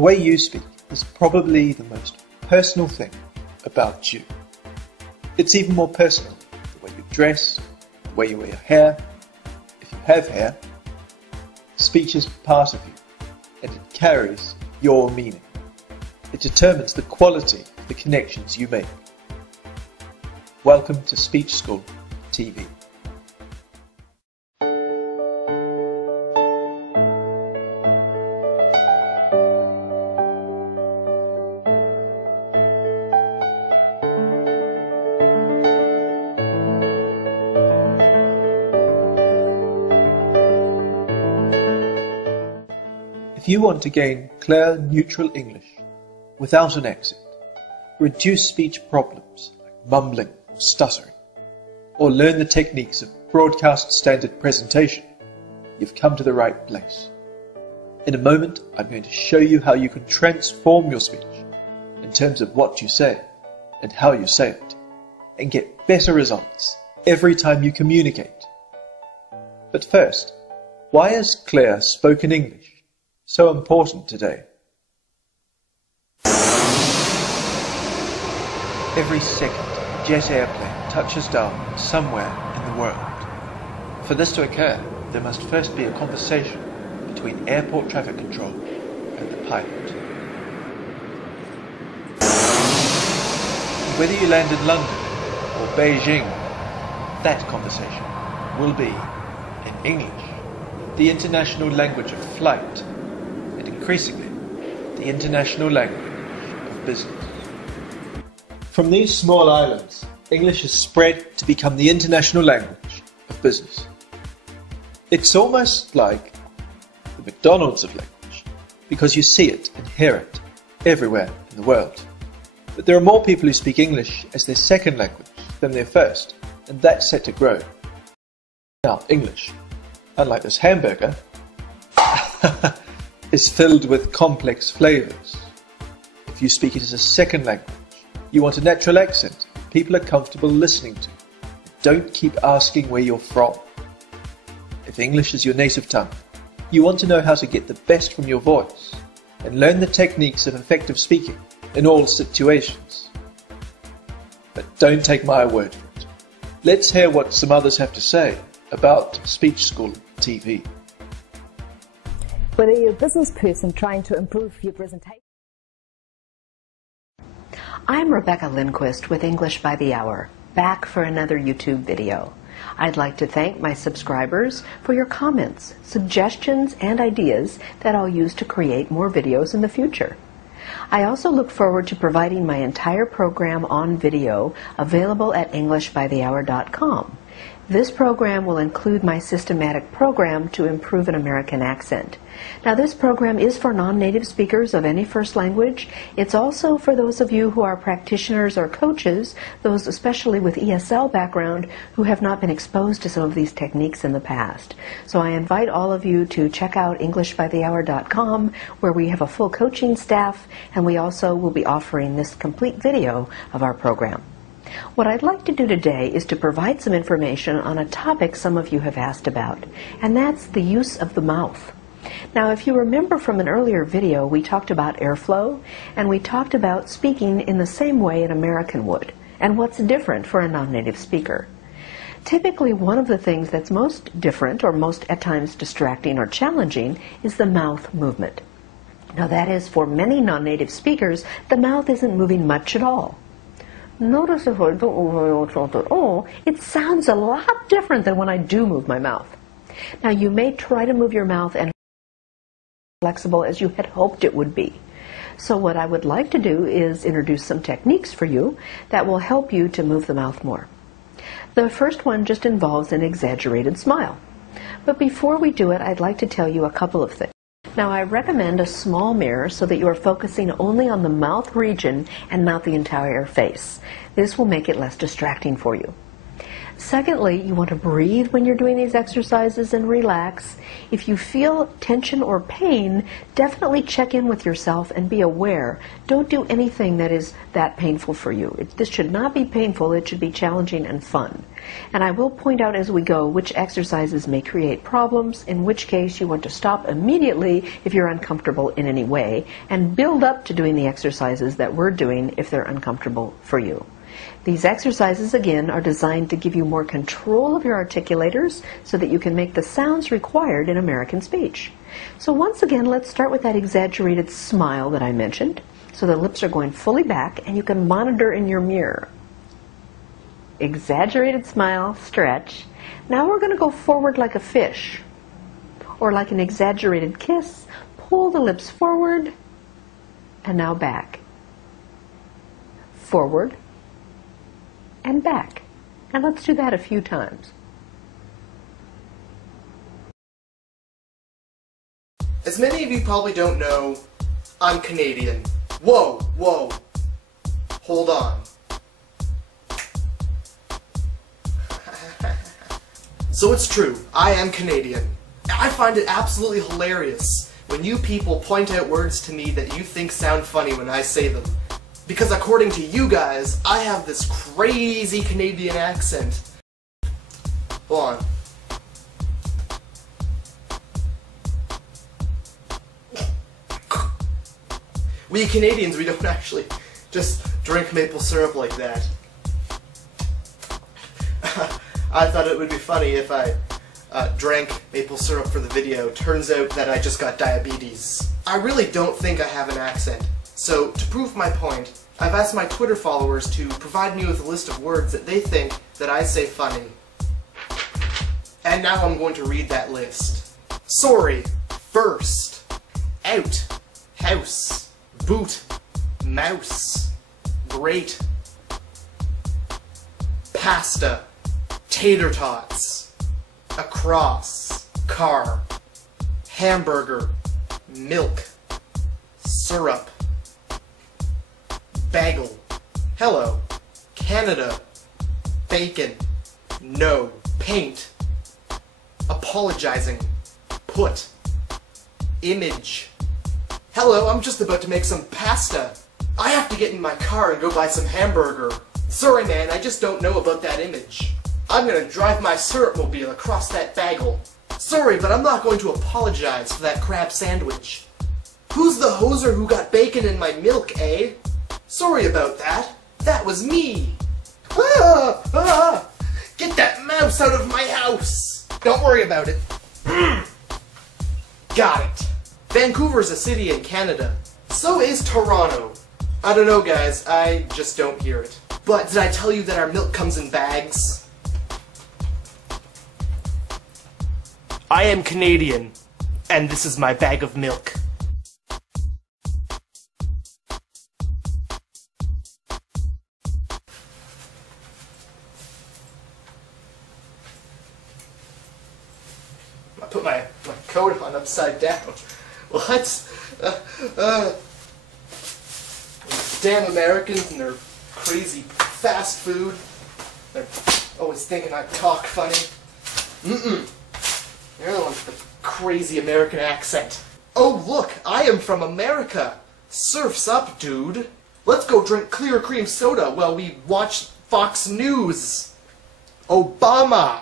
The way you speak is probably the most personal thing about you. It's even more personal, the way you dress, the way you wear your hair. If you have hair, speech is part of you, and it carries your meaning. It determines the quality of the connections you make. Welcome to Speech School TV. If you want to gain clear, neutral English without an accent, reduce speech problems like mumbling or stuttering, or learn the techniques of broadcast standard presentation, you've come to the right place. In a moment, I'm going to show you how you can transform your speech in terms of what you say and how you say it, and get better results every time you communicate. But first, why is clear spoken English so important today? Every second, a jet airplane touches down somewhere in the world. For this to occur, there must first be a conversation between airport traffic control and the pilot. And whether you land in London or Beijing, that conversation will be in English, the international language of flight, and increasingly, the international language of business. From these small islands, English has spread to become the international language of business. It's almost like the McDonald's of language, because you see it and hear it everywhere in the world. But there are more people who speak English as their second language than their first, and that's set to grow. Now, English, unlike this hamburger, is filled with complex flavors. If you speak it as a second language, you want a natural accent people are comfortable listening to. Don't keep asking where you're from. If English is your native tongue, you want to know how to get the best from your voice and learn the techniques of effective speaking in all situations. But don't take my word for it. Let's hear what some others have to say about Speech School TV. Whether you're a business person trying to improve your presentation. I'm Rebecca Lindquist with English by the Hour, back for another YouTube video. I'd like to thank my subscribers for your comments, suggestions, and ideas that I'll use to create more videos in the future. I also look forward to providing my entire program on video available at EnglishByTheHour.com. This program will include my systematic program to improve an American accent. Now, this program is for non-native speakers of any first language. It's also for those of you who are practitioners or coaches, those especially with ESL background who have not been exposed to some of these techniques in the past. So I invite all of you to check out EnglishByTheHour.com, where we have a full coaching staff, and we also will be offering this complete video of our program. What I'd like to do today is to provide some information on a topic some of you have asked about, and that's the use of the mouth. Now, if you remember from an earlier video, we talked about airflow, and we talked about speaking in the same way an American would, and what's different for a non-native speaker. Typically, one of the things that's most different, or most at times distracting or challenging, is the mouth movement. Now, that is, for many non-native speakers, the mouth isn't moving much at all. Notice if I don't move my mouth at all, it sounds a lot different than when I do move my mouth. Now, you may try to move your mouth and flexible as you had hoped it would be. So what I would like to do is introduce some techniques for you that will help you to move the mouth more. The first one just involves an exaggerated smile. But before we do it, I'd like to tell you a couple of things. Now, I recommend a small mirror so that you are focusing only on the mouth region and not the entire face. This will make it less distracting for you. Secondly, you want to breathe when you're doing these exercises and relax. If you feel tension or pain, definitely check in with yourself and be aware. Don't do anything that is that painful for you. This should not be painful. It should be challenging and fun. And I will point out as we go which exercises may create problems, in which case you want to stop immediately if you're uncomfortable in any way, and build up to doing the exercises that we're doing if they're uncomfortable for you. These exercises, again, are designed to give you more control of your articulators so that you can make the sounds required in American speech. So once again, let's start with that exaggerated smile that I mentioned. So the lips are going fully back, and you can monitor in your mirror. Exaggerated smile, stretch. Now we're going to go forward like a fish, or like an exaggerated kiss. Pull the lips forward, and now back. Forward, and back. And let's do that a few times. As many of you probably don't know, I'm Canadian. Whoa, whoa. Hold on. So it's true, I am Canadian. I find it absolutely hilarious when you people point out words to me that you think sound funny when I say them. Because according to you guys, I have this crazy Canadian accent. Hold on. We Canadians, we don't actually just drink maple syrup like that. I thought it would be funny if I drank maple syrup for the video. Turns out that I just got diabetes. I really don't think I have an accent. So, to prove my point, I've asked my Twitter followers to provide me with a list of words that they think that I say funny. And now I'm going to read that list. Sorry, first, out, house, boot, mouse, great, pasta, tater tots, across, car, hamburger, milk, syrup, bagel, hello, Canada, bacon, no, paint, apologizing, put, image, hello, I'm just about to make some pasta. I have to get in my car and go buy some hamburger. Sorry man, I just don't know about that image. I'm gonna drive my syrup-mobile across that bagel. Sorry, but I'm not going to apologize for that crab sandwich. Who's the hoser who got bacon in my milk, eh? Sorry about that. That was me. Ah, ah, get that mouse out of my house. Don't worry about it. Got it. Vancouver's a city in Canada. So is Toronto. I don't know, guys. I just don't hear it. But did I tell you that our milk comes in bags? I am Canadian, and this is my bag of milk. I put my coat on upside down. What? Damn Americans and their crazy fast food. They're always thinking I talk funny. You're the one with the crazy American accent. Oh look, I am from America. Surf's up, dude. Let's go drink clear cream soda while we watch Fox News. Obama.